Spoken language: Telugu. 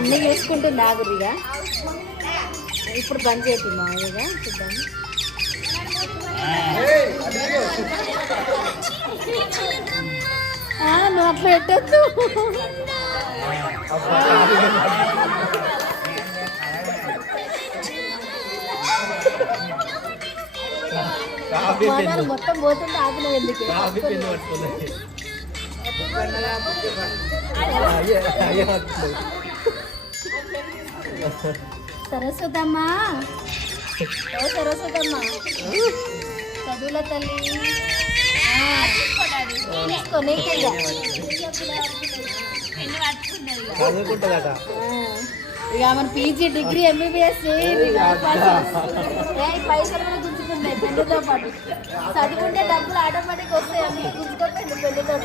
అన్నీ చూసుకుంటుంది ఆగురిగా. ఇప్పుడు బంద్ చేయండి మామూలుగా చూద్దాం. నువ్వు అట్లా పెట్టద్దు. మొత్తం పోతుంటే ఆపిన ఎందుకు సరస్వతమ్మా, ఓ సరస్వతమ్మా, చదువుల తల్లి ఇక మన పీజీ డిగ్రీ ఎంబీబీఎస్ పైసలు కూడా గుంజుకున్నాయి పెళ్లితో పాటు. చదువుకుంటే డబ్బులు ఆటోమేటిక్ వస్తాయి, అన్ని గుంజుకోకండి పెళ్లితో.